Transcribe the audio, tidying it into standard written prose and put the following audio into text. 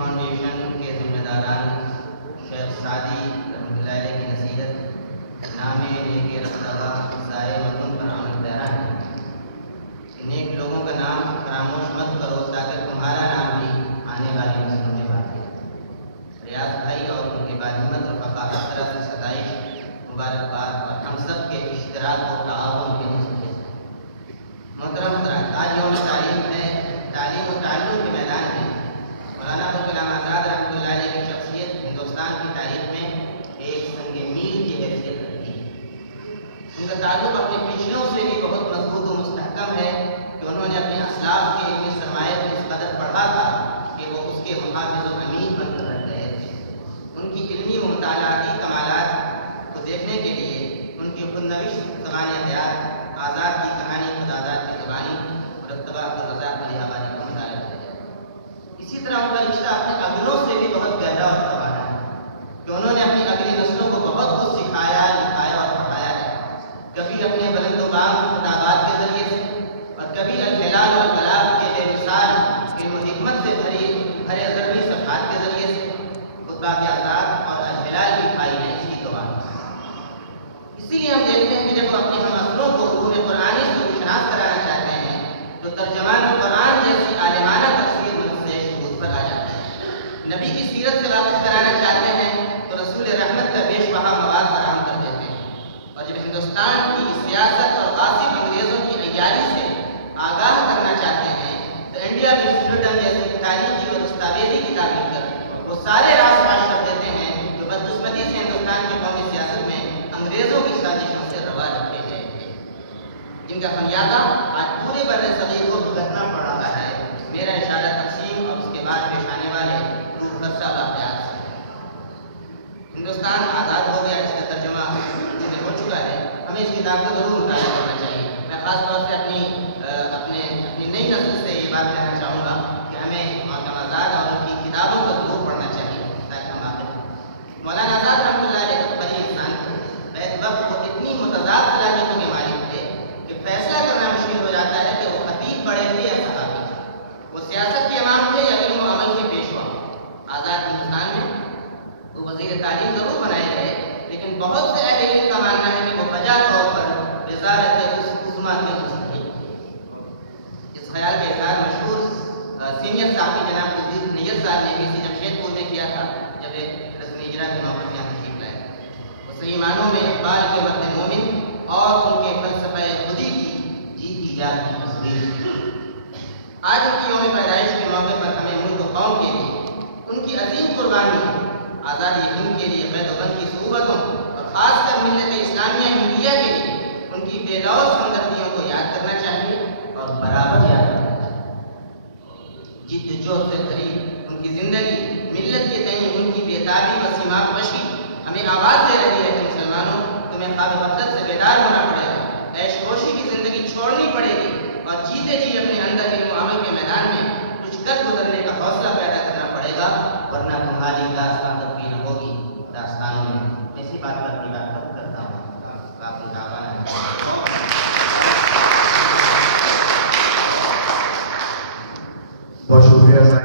Foundation کے ذمہ داران شیخ Saadi رحمۃ اللہ علیہ کی نصیحت نام نیک رفتگاں ضائع مکن پر عمل پیرا ہے. نیک لوگوں کا نام فراموش مت کرو تاکہ تمہارا نام بھی آنے والی نسلوں میں باقی رہے. ریاض بھائی اور ان کے بعد ہمت رفقا ہر طرف سے ستائش مبارکباد اور ہم سب کے اشتراک و تعاون کے مسئلے. محترم حضرات، آج یوم تعلیم ہے. تعلیم و تعلم کے میدان میں مولانا ابوالکلام آزاد رحمۃ اللہ علیہ کی شخصیت ہندوستان کی تاریخ میں ایک سنگ میل کی حیثیت رکھتی ہے. ان کا تعلق اپنے پچھلوں سے بھی بہت مضبوط و مستحکم ہے کہ انہوں نے اپنے اسلاف کے علمی سرمایہ کو اس قدر پڑھا تھا کہ وہ اس کے محافظ و امین بن کر رہ گئے تھے. ان کی علمی و مطالعاتی کمالات کو دیکھنے کے لیے ان کی خود نوشت زبان حیات آزاد کی کہانی خداداد کی زبانی مرتبہ عبدالرزاق علی آبادی کا مطالعہ کیا جائے. اسی طرح ان کا رشتہ اپنے اگلوں سے بھی بہت گہرا اور پرانا ہے کہ انہوں نے اپنی اگلی نسلوں کو بہت کچھ سکھایا، لکھایا اور پڑھایا ہے. کبھی اپنے بلند و بام خطابات کے ذریعے سے اور کبھی الہلال اور کلام کے بے مثال علم و حکمت سے بھرے ضربی صفحات کے ذریعے سے خطبہ کے آزاد اور الہلال کی بھائی نے اس کی گواہ. اسی لیے ہم دیکھتے ہیں کہ جب وہ اپنے ہم اصلوں کو علوم قرآنی سے روشناس کرانا چاہتے ہیں تو ترجمان قرآن جیسی عالمانہ تفسیر سے شہود پر آ جاتے ہیں. نبی کی سیرت سے واقف کرانا چاہتے ہیں تو رسول رحمت کا بیش بہا مواد فراہم کر دیتے ہیں. اور جب ہندوستان کی سیاست اور غاصب انگریزوں کی عیاری سے آگاہ کرنا چاہتے ہیں تو انڈیا میں فریڈم جیسی تاریخی اور دستاویزی کتاب لکھ کر وہ سارے راز فاش کر دیتے ہیں جو بدقسمتی سے ہندوستان کی قومی سیاست میں انگریزوں کی سازشوں سے روا رکھے گئے تھے، جن کا خمیازہ آج پورے بر صغیر کو بھگتنا پڑ رہا ہے. میرا اشارہ تقسیم اور اس کے بعد پیش آنے والے روح فرسا واقعات سے. ہندوستان آزاد ہو گیا، اس کا ترجمہ ہو چکا ہے. ہمیں اس کتاب کا ضرور مطالعہ کرنا چاہیے. میں خاص طور سے اپنی نئی نسل سے یہ بات کہنا چاہوں گا کہ ہمیں مولانا آزاد اور ان کی کتابوں کو ضرور پڑھنا چاہیے تاکہ ہم واقف ہوں. مولانا آزاد رحمۃ اللہ علیہ ایک بڑی انسان تھے. بیت وقت وہ اتنی متضاد صلاحیتوں کے مالک تھے کہ فیصلہ کرنا مشکل ہو جاتا ہے کہ وہ خطیب بڑے تھے یا صحابی تھے، وہ سیاست کے امام تھے یا علم و عمل کے پیشوا. آزاد ہندوستان میں وہ وزیر تعلیم ضرور بنائے گئے، لیکن بہت سے اہل علم کا ماننا ہے کہ وہ بجا طور پر وزارت عظمیٰ کے مستحق تھے. اس خیال کا اظہار مشہور سینئر صحافی جناب عزیز نیت صاحب نے بھی جمشید پور میں کیا تھا جب ایک رسمی اجرا کے موقع میں یہاں تشریف لائے. وہ صحیح معنوں میں اقبال کے مرد مومن اور ان کے فلسفہ خودی کی جیتی جاتی تصویر. آج ان کی یوم پیدائش کے موقع پر ہمیں ملک و قوم کے لیے ان کی عظیم قربانی آزادی ہند کے لیے قید و بند کی صعوبتوں اور خاص کر ملت اسلامیہ ہندیہ کے لیے ان کی بے لوث ہمدردیوں کو یاد کرنا چاہیے اور برابر یاد کرنا چاہیے. جد جہد سے بھری ان کی زندگی، ملت کے تئیں ان کی بےتابی و سیما کشی ہمیں آواز دے رہی ہے کہ مسلمانوں تمہیں خواب غفلت سے بیدار ہونا پڑے گا، عیش خوشی کی زندگی چھوڑنی پڑے گی اور جیتے جی اپنے اندر علم و عمل کے میدان میں کچھ کر گزرنے کا حوصلہ پیدا کرنا پڑے گا، ورنہ تمہاری داستان تبدیل ہوگی داستانوں میں. اسی بات پر اپنی بات ختم کرتا ہوں. آپ کا دعوانا ہے. بہت شکریہ.